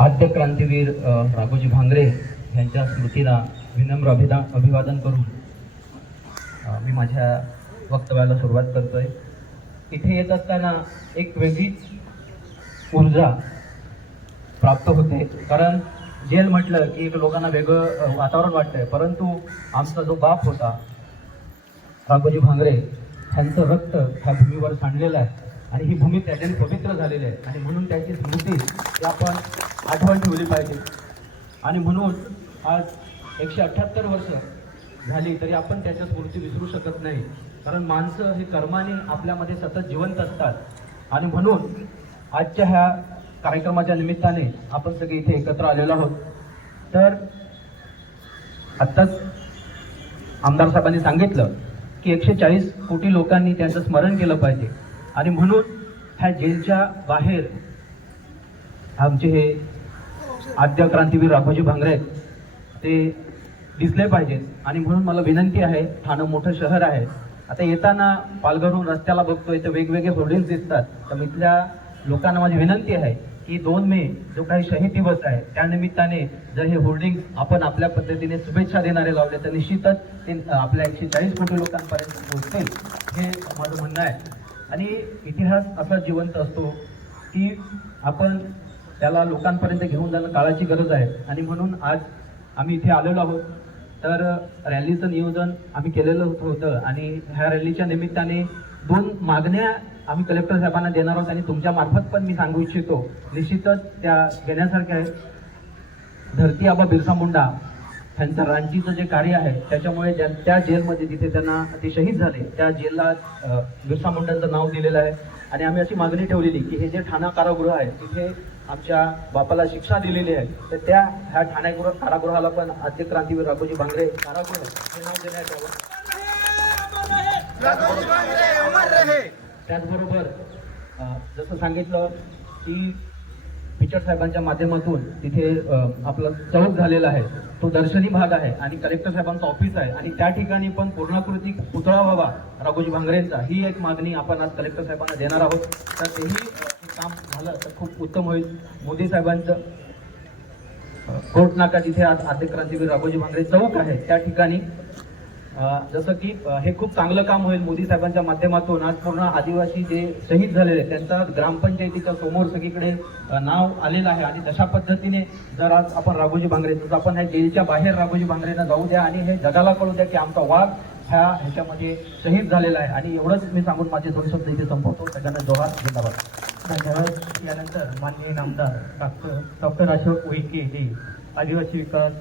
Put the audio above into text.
आद्य क्रांतीवीर राघोजी भांगरे यांच्या स्मृतीला विनम्र अभिदा अभिवादन करून मी माझ्या वक्तव्याला सुरुवात करतोय. इथे येत असताना एक वेगळीच ऊर्जा प्राप्त होते. कारण जेल म्हटलं की एक लोकांना वेगळं वातावरण वातावरण वाटतंय. परंतु आमचा जो बाप होता राघोजी भांगरे यांचं रक्त ह्या भूमीवर सांडलेलं आहे. आणि ही भूमी त्याच्याने पवित्र झालेली आहे. आणि म्हणून त्याची स्मृती आपण आठवण ठेवली पाहिजे. आणि म्हणून आज एकशे अठ्ठ्याहत्तर वर्ष झाली तरी आपण त्याच्या स्मृती विसरू शकत नाही. कारण माणसं हे कर्माने आपल्यामध्ये सतत जिवंत असतात. आणि म्हणून आजच्या ह्या कार्यक्रमाच्या निमित्ताने आपण सगळे इथे एकत्र आलेलो आहोत. तर आत्ताच आमदार साहेबांनी सांगितलं की एकशे चाळीस कोटी लोकांनी त्यांचं स्मरण केलं पाहिजे. आणि म्हणून ह्या जेलच्या बाहेर आमचे हे आद्य क्रांतीवीर राघोजी भांगरे ते दिसले पाहिजेत. आणि म्हणून मला विनंती आहे ठाणं मोठं शहर आहे. आता येताना पालघरहून रस्त्याला बघतोय तर वेगवेगळे होर्डिंग्स दिसतात. तर इथल्या लोकांना माझी विनंती आहे की दोन मे जो काही शहीद दिवस आहे त्यानिमित्ताने जर हे होर्डिंग आपण आपल्या पद्धतीने शुभेच्छा देणारे लावले तर निश्चितच ते आपल्या एकशे चाळीस कोटी लोकांपर्यंत पोहोचतील हे माझं म्हणणं आहे. आणि इतिहास असा जिवंत असतो की आपण त्याला लोकांपर्यंत घेऊन जाणं काळाची गरज आहे. आणि म्हणून आज आम्ही इथे आलेलो आहोत. तर रॅलीचं नियोजन आम्ही केलेलं होतं आणि ह्या रॅलीच्या निमित्ताने दोन मागण्या आम्ही कलेक्टर साहेबांना देणार आहोत. आणि तुमच्या मार्फत पण मी सांगू इच्छितो. निश्चितच त्या घेण्यासारख्या आहेत. धरती आबा बिरसा मुंडा त्यांचं रांचीचं जे कार्य आहे त्याच्यामुळे ज्या- त्या जेलमध्ये जिथे त्यांना ते शहीद झाले त्या जेलला बिरसा मुंडांचं नाव दिलेलं आहे. आणि आम्ही अशी मागणी ठेवलेली की हे जे ठाणा कारागृह आहे तिथे आमच्या बापाला शिक्षा दिलेली आहे तर त्या ह्या ठाण्यागृह कारागृहाला पण आद्य क्रांतीवीर राघोजी भांगरे कारागृह हे नाव देण्यात यावं त्याचबरोबर जसं सांगितलं की पिचर साहेबांच्या माध्यमातून तिथे आपला चौक झालेला आहे. तो दर्शनी भाग आहे आणि कलेक्टर साहेबांचं ऑफिस आहे. आणि त्या ठिकाणी पण पूर्णाकृती पुतळा व्हावा राघोजी भांगरेंचा ही एक मागणी आपण आज कलेक्टर साहेबांना देणार आहोत. तर तेही काम झालं तर खूप उत्तम होईल. मोदी साहेबांचं कोर्ट नाका जिथे आज आद्य क्रांतीवीर राघोजी भांगरे चौक आहे त्या ठिकाणी जसं की हे खूप चांगलं काम होईल मोदी साहेबांच्या माध्यमातून. आज पूर्ण आदिवासी जे शहीद झालेले आहेत, त्यांचा ग्रामपंचायतीच्या समोर सगळीकडे नाव आलेलं आहे. आणि तशा पद्धतीने जर आज आपण राघोजी भांगरे जसं आपण ह्या जेलच्या बाहेर राघोजी भांगरेंना जाऊ द्या आणि हे जगाला कळू द्या की आमचा वाद ह्या ह्याच्यामध्ये शहीद झालेला आहे. आणि एवढंच मी सांगून माझे दोन शब्द इथे संपवतो. सगळ्यांना जोहार. धन्यवाद. धन्यवाद. यानंतर माननीय नामदार डॉक्टर डॉक्टर अशोक उईके हे आदिवासी विकास